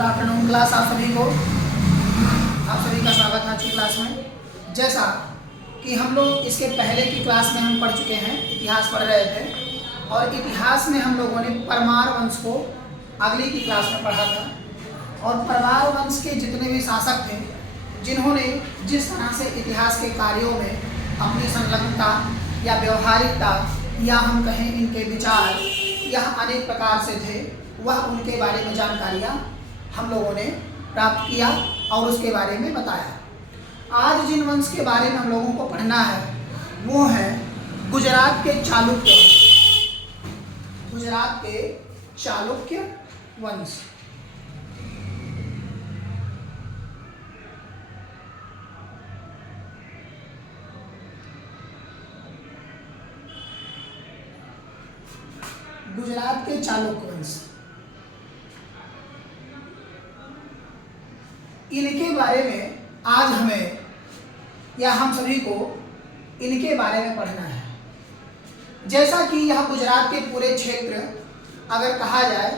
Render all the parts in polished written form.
Good afternoon class आप सभी को। आप सभी का स्वागत है आज की क्लास में। जैसा कि हम लोग इसके पहले की क्लास में हम पढ़ चुके हैं, इतिहास पढ़ रहे थे और इतिहास में हम लोगों ने परमार वंश को अगली की क्लास में पढ़ा था। और परमार वंश के जितने भी शासक थे, जिन्होंने जिस तरह से इतिहास के कार्यों में अपनी संलग्नता या व्यवहारिकता या हम कहें इनके विचार यह अनेक प्रकार से थे, वह उनके बारे में जानकारियाँ हम लोगों ने प्राप्त किया और उसके बारे में बताया। आज जिन वंश के बारे में हम लोगों को पढ़ना है वो है गुजरात के चालुक्य वंश। गुजरात के चालुक्य वंश। गुजरात के चालुक्य वंश, इनके बारे में आज हमें या हम सभी को इनके बारे में पढ़ना है। जैसा कि यह गुजरात के पूरे क्षेत्र अगर कहा जाए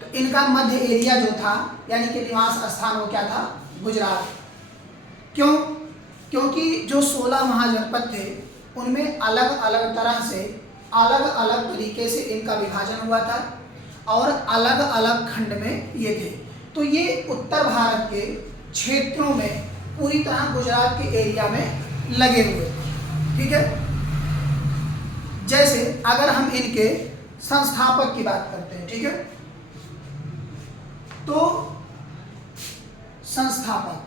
तो इनका मध्य एरिया जो था यानी कि निवास स्थान वो क्या था, गुजरात। क्यों? क्योंकि जो 16 महाजनपद थे उनमें अलग अलग तरह से अलग अलग तरीके से इनका विभाजन हुआ था और अलग अलग खंड में ये थे। तो ये उत्तर भारत के क्षेत्रों में पूरी तरह गुजरात के एरिया में लगे हुए थे। ठीक है। जैसे अगर हम इनके संस्थापक की बात करते हैं, ठीक है, तो संस्थापक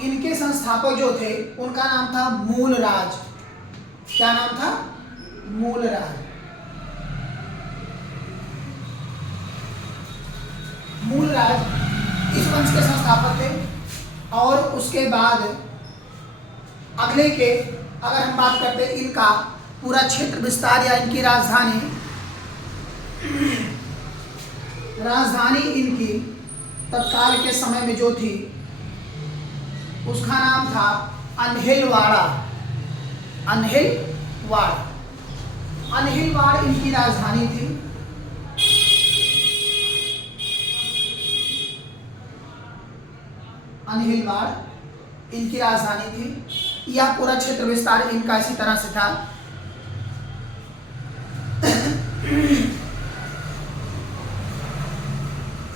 इनके संस्थापक जो थे उनका नाम था मूलराज। क्या नाम था? मूलराज। मूलराज इस वंश के संस्थापक थे। और उसके बाद अगले के अगर हम बात करते हैं इनका पूरा क्षेत्र विस्तार या इनकी राजधानी इनकी तत्काल के समय में जो थी उसका नाम था अन्हिलवाड़ा। अन्हिलवाड़ इनकी राजधानी थी। अन्हिलवाड़ इनकी राजधानी थी। यह पूरा क्षेत्र विस्तार इनका इसी तरह से था।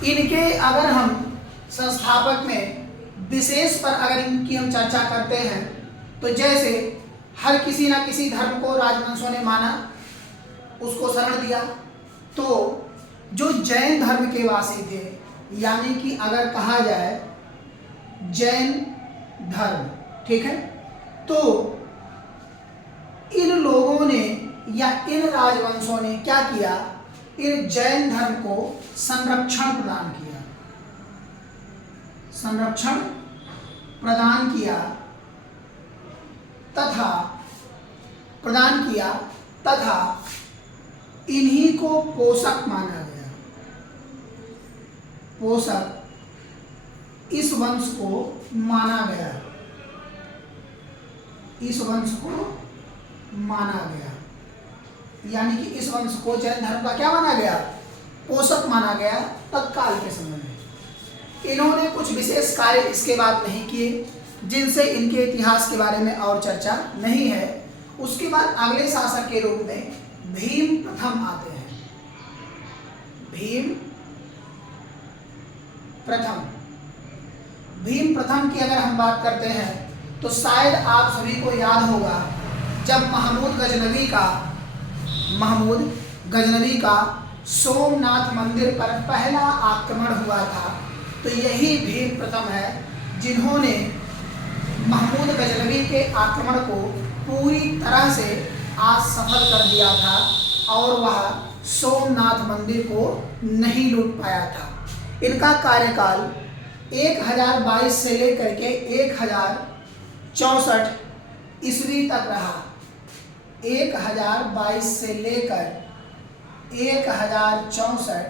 इनके अगर हम संस्थापक में विशेष पर अगर इनकी हम चर्चा करते हैं तो जैसे हर किसी ना किसी धर्म को राजवंशों ने माना, उसको शरण दिया। तो जो जैन धर्म के वासी थे यानी कि अगर कहा जाए जैन धर्म, ठीक है, तो इन लोगों ने या इन राजवंशों ने क्या किया, इन जैन धर्म को संरक्षण प्रदान किया। संरक्षण प्रदान किया तथा इन्हीं को पोषक माना गया। पोषक इस वंश को माना गया। इस वंश को माना गया यानी कि इस वंश को जैन धर्म का क्या माना गया? पोषक माना गया तत्काल के समय में। इन्होंने कुछ विशेष कार्य इसके बाद नहीं किए जिनसे इनके इतिहास के बारे में और चर्चा नहीं है। उसके बाद अगले शासक के रूप में भीम प्रथम आते हैं। भीम प्रथम की अगर हम बात करते हैं तो शायद आप सभी को याद होगा जब महमूद गजनवी का सोमनाथ मंदिर पर पहला आक्रमण हुआ था, तो यही भीम प्रथम है जिन्होंने महमूद गजनवी के आक्रमण को पूरी तरह से आज सफल कर दिया था और वह सोमनाथ मंदिर को नहीं लूट पाया था। इनका कार्यकाल 1022 से लेकर के 1064 ईस्वी तक रहा। 1022 से लेकर 1064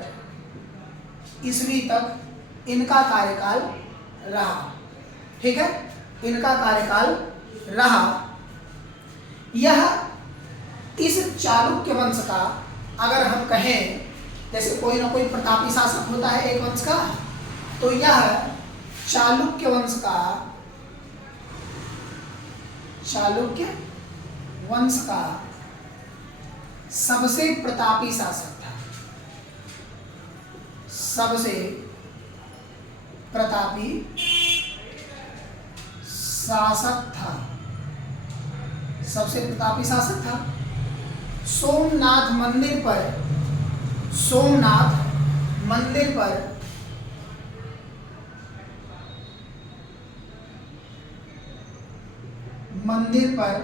ईस्वी तक इनका कार्यकाल रहा। ठीक है, इनका कार्यकाल रहा। यह इस चालुक्य वंश का अगर हम कहें जैसे कोई ना कोई प्रतापी शासक होता है एक वंश का, तो यह चालुक्य वंश का सबसे प्रतापी शासक था, सबसे प्रतापी शासक था, सबसे प्रतापी शासक था। सोमनाथ मंदिर पर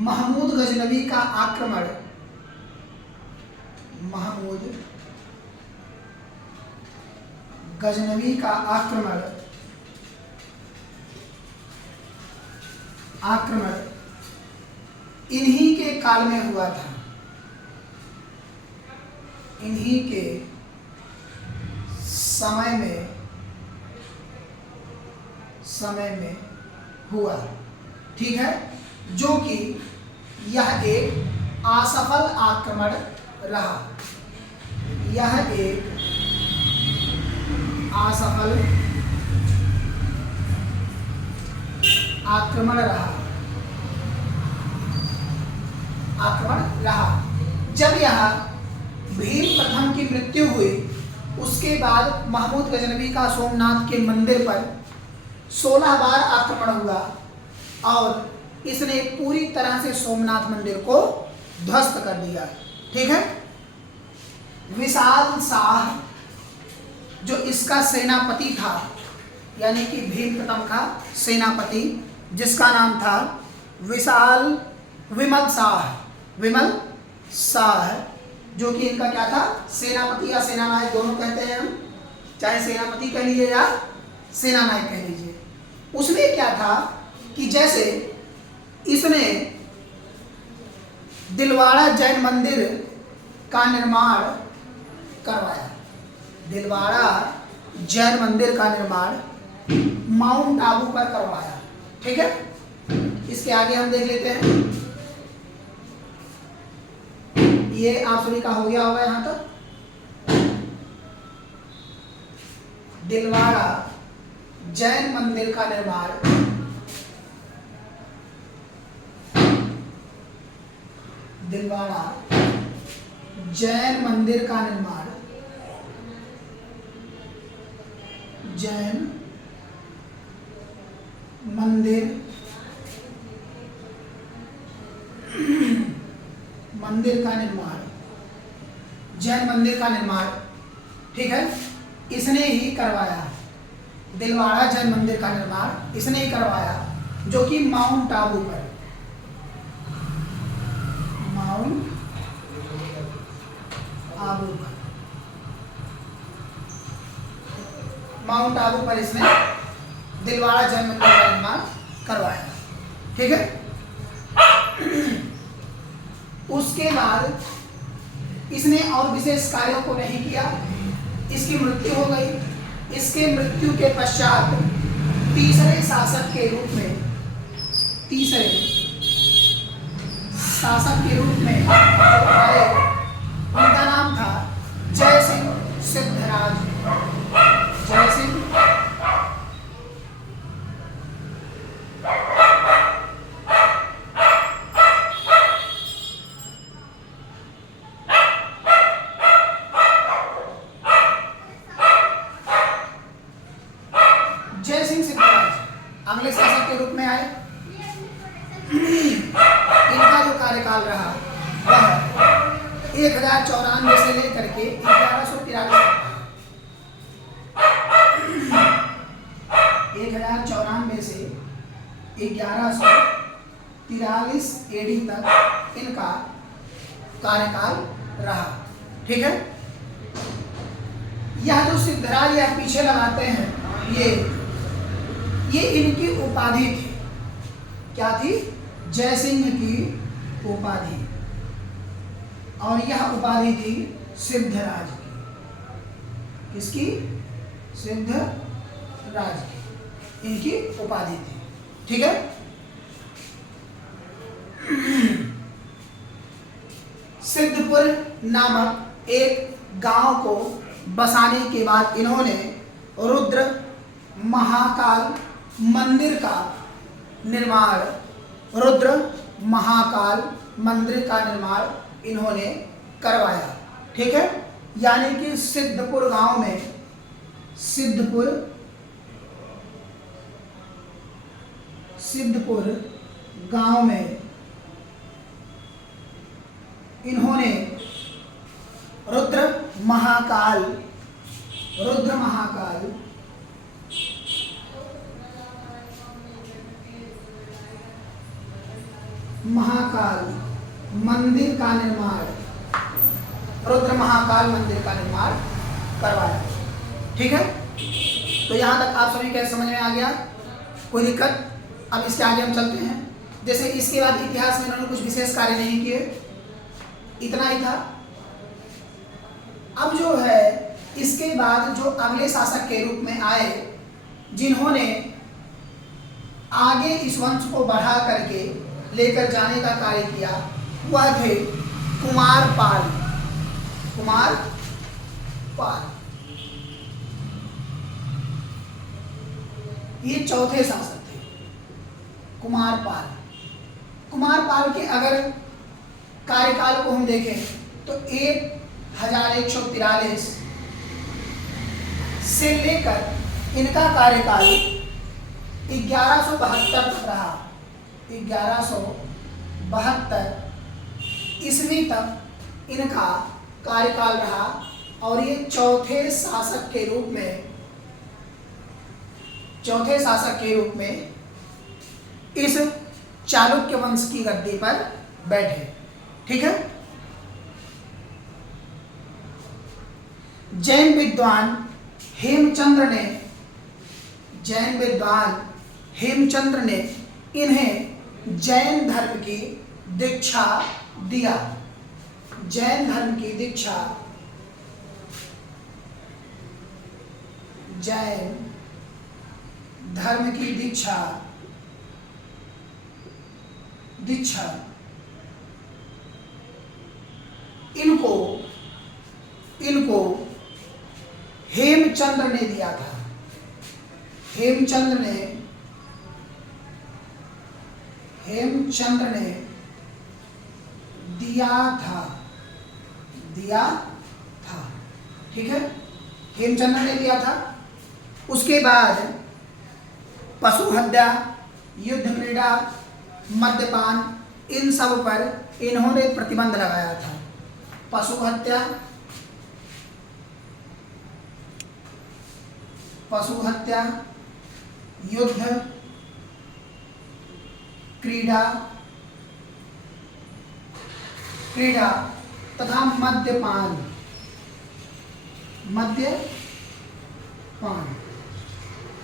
महमूद गजनवी का आक्रमण इन्हीं के काल में हुआ था, इन्हीं के समय में हुआ, ठीक है। जो कि यह एक असफल आक्रमण रहा, यह एक असफल आक्रमण रहा। जब यह भीम प्रथम की मृत्यु हुई, उसके बाद महमूद गजनवी का सोमनाथ के मंदिर पर 16 बार आक्रमण हुआ और इसने पूरी तरह से सोमनाथ मंदिर को ध्वस्त कर दिया, ठीक है। विशाल शाह जो इसका सेनापति था, यानी कि भीम प्रथम का सेनापति, जिसका नाम था विमल शाह, जो कि इनका क्या था, सेनापति या सेनानायक दोनों कहते हैं हम, चाहे सेनापति कह लीजिए या सेनानायक कह लीजिए। उसने क्या था कि जैसे इसने दिलवाड़ा जैन मंदिर का निर्माण करवाया, दिलवाड़ा जैन मंदिर का निर्माण माउंट आबू पर करवाया, ठीक है। इसके आगे हम देख लेते हैं, ये आप सभी का हो गया होगा यहां तक। दिलवाड़ा जैन मंदिर का निर्माण जैन मंदिर का निर्माण जैन मंदिर का निर्माण, ठीक है, इसने ही करवाया। दिलवाड़ा जैन मंदिर का निर्माण इसने ही करवाया, जो कि माउंट आबू पर इसने दिलवाड़ा जैन मंदिर का निर्माण करवाया, ठीक है। उसके बाद इसने और विशेष कार्यों को नहीं किया, इसकी मृत्यु हो गई। इसके मृत्यु के पश्चात तीसरे शासक के रूप में आए, उनका नाम था जय सिंह सिद्धराज। जय सिंह सिद्धराज अगले शासक के रूप में आए। इनका जो कार्यकाल रहा वह 1094 से लेकर के 1193 1094 से 1143 एडी तक इनका कार्यकाल रहा, ठीक है। यह जो सिद्धराज या पीछे लगाते हैं, ये इनकी उपाधि थी। क्या थी? जय सिंह की उपाधि, और यह उपाधि थी सिद्धराज की। किसकी? सिद्धराज की इनकी उपाधि थी, ठीक है। सिद्धपुर नामक एक गांव को बसाने के बाद इन्होंने रुद्र महाकाल मंदिर का निर्माण इन्होंने करवाया। ठीक है, यानी कि सिद्धपुर गांव में इन्होंने रुद्र महाकाल मंदिर का निर्माण करवाया। ठीक है, तो यहाँ तक आप सभी के समझ में आ गया, कोई दिक्कत? अब इसके आगे हम चलते हैं। जैसे इसके बाद इतिहास में इन्होंने कुछ विशेष कार्य नहीं किए, इतना ही था। अब जो है इसके बाद जो अगले शासक के रूप में आए, जिन्होंने आगे इस वंश को बढ़ा करके लेकर जाने का कार्य किया, वह थे कुमारपाल। ये चौथे शासक थे, कुमारपाल के अगर कार्यकाल को हम देखें तो 1143 से लेकर इनका कार्यकाल 1172 तक रहा। 1172 ईस्वी तक इनका कार्यकाल रहा और ये चौथे शासक के रूप में इस चालुक्य वंश की गद्दी पर बैठे। ठीक है, जैन विद्वान हेमचंद्र ने इन्हें जैन धर्म की दीक्षा दिया। जैन धर्म की दीक्षा इनको हेमचंद्र ने दिया था। हेमचंद्र ने दिया था। ठीक है, हेमचंद्र ने दिया था। उसके बाद पशु हत्या, युद्ध क्रीड़ा, मद्यपान, इन सब पर इन्होंने प्रतिबंध लगाया था। पशु हत्या, युद्ध क्रीड़ा तथा मद्यपान।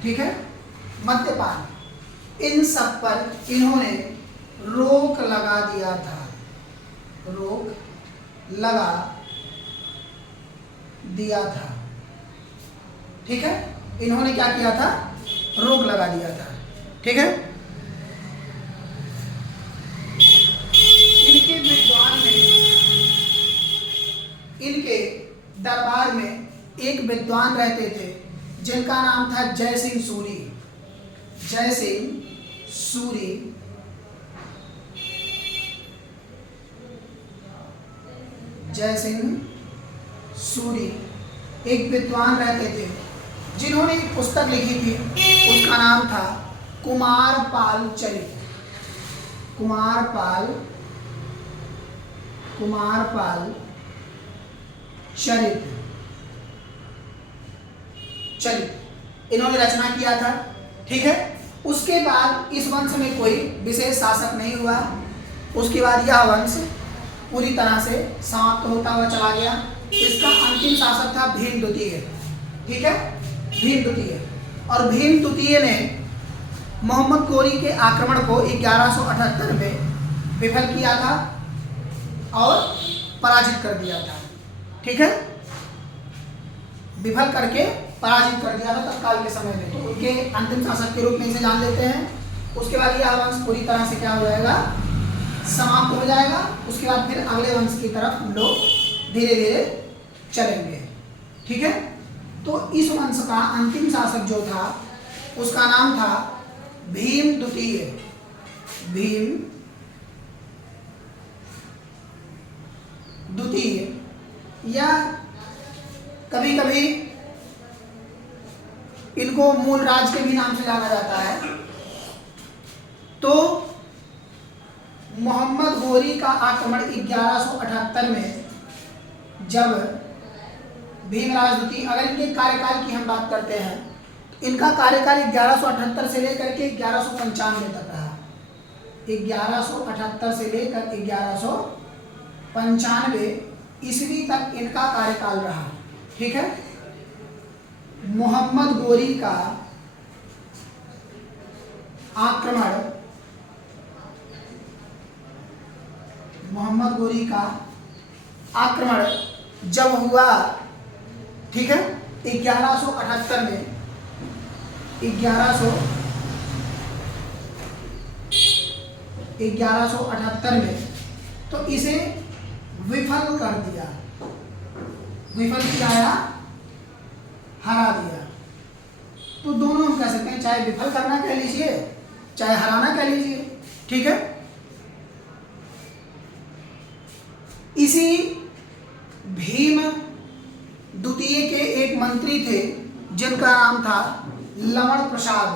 ठीक है, मद्यपान, इन सब पर इन्होंने रोक लगा दिया था। ठीक है, इन्होंने क्या किया था? रोक लगा दिया था। ठीक है, इनके दरबार में एक विद्वान रहते थे जिनका नाम था जय सिंह सूरी एक विद्वान रहते थे जिन्होंने एक पुस्तक लिखी थी, उसका नाम था कुमारपाल चरित। इन्होंने रचना किया था। ठीक है, उसके बाद इस वंश में कोई विशेष शासक नहीं हुआ। उसके बाद यह वंश पूरी तरह से समाप्त होता हुआ चला गया। इसका अंतिम शासक था भीम द्वितीय। ठीक है, भीम द्वितीय ने मोहम्मद गोरी के आक्रमण को 1178 में विफल किया था और पराजित कर दिया था। ठीक है, विफल करके पराजित कर दिया था तत्काल के समय में। तो उनके अंतिम शासक के रूप में इसे जान लेते हैं। उसके बाद यह वंश पूरी तरह से क्या हो जाएगा? समाप्त हो जाएगा। उसके बाद फिर अगले वंश की तरफ हम लोग धीरे धीरे चलेंगे। ठीक है, तो इस वंश का अंतिम शासक जो था उसका नाम था भीम द्वितीय। भीम द्वितीय, या कभी कभी इनको मूल राज के भी नाम से जाना जाता है। तो मोहम्मद गोरी का आक्रमण 1178 में, जब भीमराज द्वितीय, अगर इनके कार्यकाल की हम बात करते हैं, इनका कार्यकाल 1178 से लेकर के 1195 तक रहा। 1178 से लेकर 1195 ईस्वी तक इनका कार्यकाल रहा। ठीक है, मोहम्मद गोरी का आक्रमण, मोहम्मद गोरी का आक्रमण जब हुआ, ठीक है, 1178 में, 1178 में, तो इसे विफल कर दिया। विफल किया या हरा दिया। तो दोनों हम कह सकते हैं, चाहे विफल करना कह लीजिए, चाहे हराना कह लीजिए। ठीक है, इसी भीम द्वितीय के एक मंत्री थे जिनका नाम था लवण प्रसाद।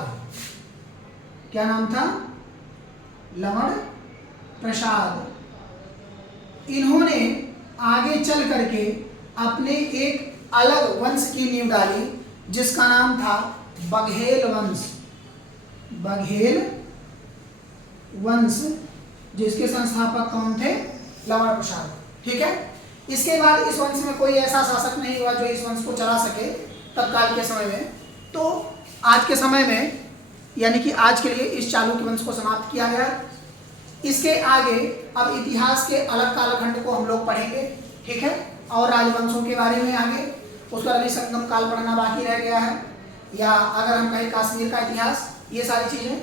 क्या नाम था? लवण प्रसाद। इन्होंने आगे चल करके अपने एक अलग वंश की नींव डाली जिसका नाम था बघेल वंश। बघेल वंश, जिसके संस्थापक कौन थे? लवण प्रसाद। ठीक है, इसके बाद इस वंश में कोई ऐसा शासक नहीं हुआ जो इस वंश को चला सके तत्काल के समय में। तो आज के समय में, यानी कि आज के लिए इस चालुक्य वंश को समाप्त किया गया। इसके आगे अब इतिहास के अलग कालखंड को हम लोग पढ़ेंगे। ठीक है, और राजवंशों के बारे में आगे, उस पर अभी संगम काल पढ़ना बाकी रह गया है, या अगर हम कहें कश्मीर का इतिहास, ये सारी चीज़ें।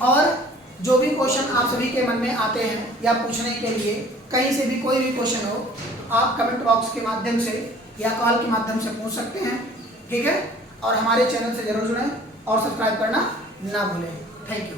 और जो भी क्वेश्चन आप सभी के मन में आते हैं या पूछने के लिए, कहीं से भी कोई भी क्वेश्चन हो, आप कमेंट बॉक्स के माध्यम से या कॉल के माध्यम से पूछ सकते हैं। ठीक है, और हमारे चैनल से जरूर जुड़ें और सब्सक्राइब करना ना भूलें। Thank you.